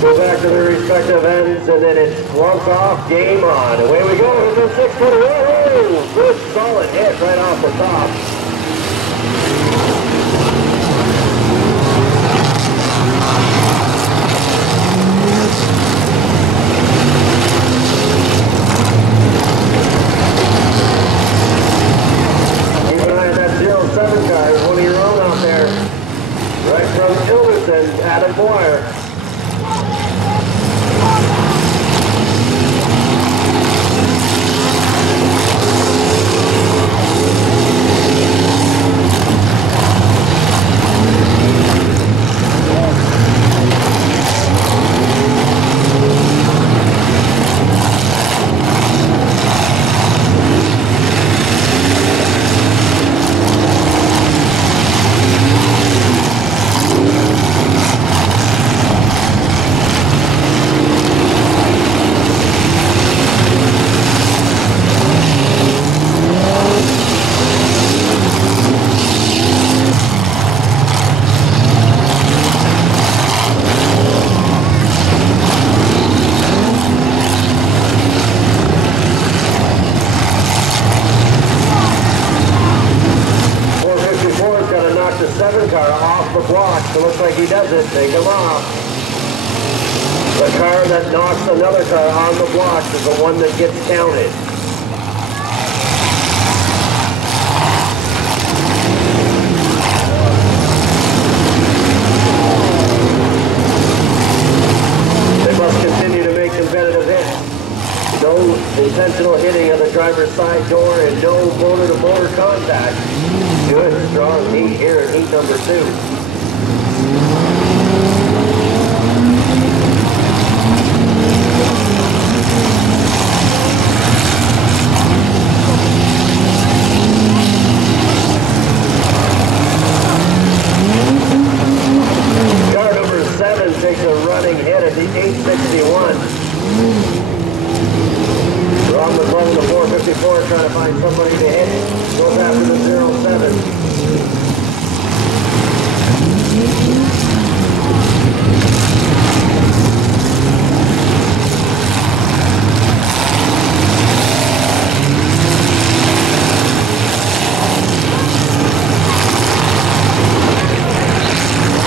Go back to their respective ends, and then it's slumped off, game on. Away we go, here's the 6-foot. Whoa! Good solid hit right off the top. Keep an eye on that 07 car, one of your own out there. Right from Ilderton, Adam Boyer. It looks like he does it. Take him off. The car that knocks another car on the block is the one that gets counted. They must continue to make competitive hits. No intentional hitting of the driver's side door and no motor-to-motor contact. Good, strong heat here in heat number 2. Car number 7 takes a running hit at the 861. Ron McClellan, the 454, trying to find somebody to hit. Goes after the 07.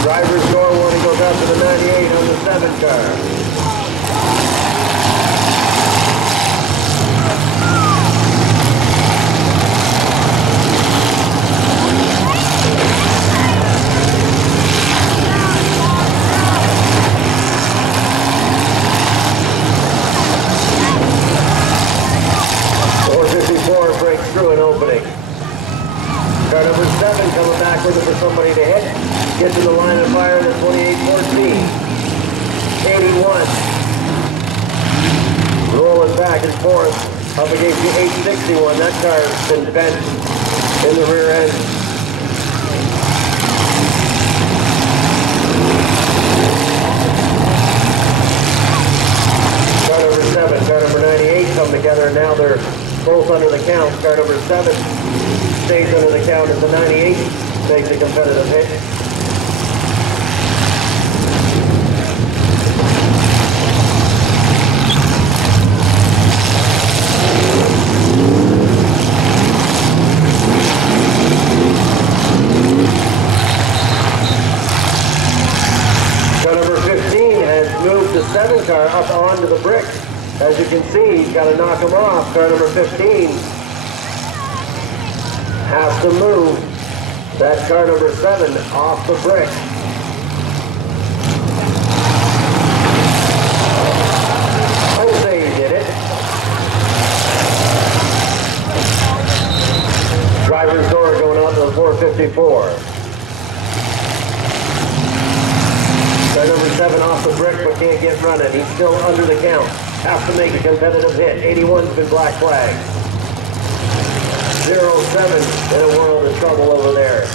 Driver's door warning goes out to the 98 on the 7 car. Breaks through an opening. Car number 7 coming back looking for somebody to hit. Gets in the line of fire at 2814. 81. Rolling back and forth up against the 861. That car's been bent in the rear end. Car number 7, car number 98 come together, and now they're both under the count. Car number 7 stays under the count as the 98 takes a competitive hit. Car number 15 has moved the 7 car up onto the brick. As you can see, he's got to knock him off. Car number 15 has to move that car number 7 off the brick. I'd say he did it. Driver's door going out to the 454. Car number 7 off the brick but can't get running. He's still under the count. Have to make a competitive hit. 81's been black flagged. 07 in a world of trouble over there.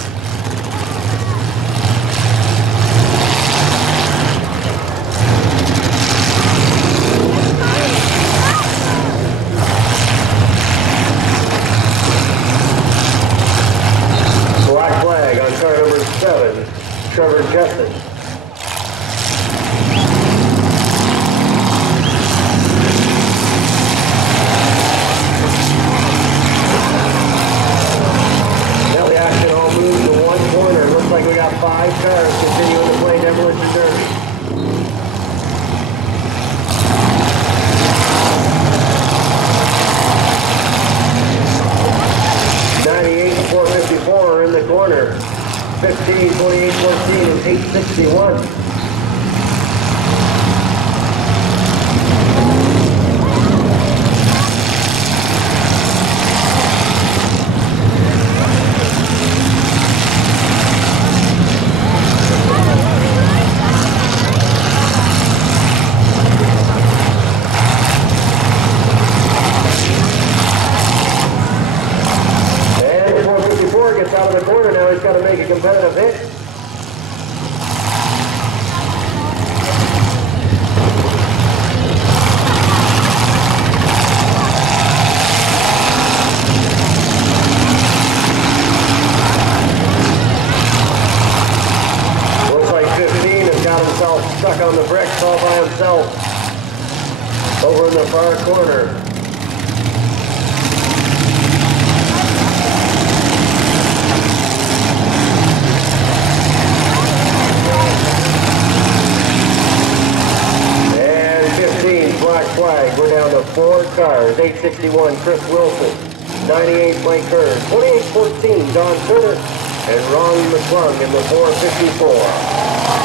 Black flag on car number 7, Trevor Justin. competitive hit. Looks like 15 has got himself stuck on the bricks all by himself over in the far corner. Black flag, we're down to 4 cars. 861, Chris Wilson. 98, Mike Kern. 2814, Don Porter. And Ron McClung in the 454.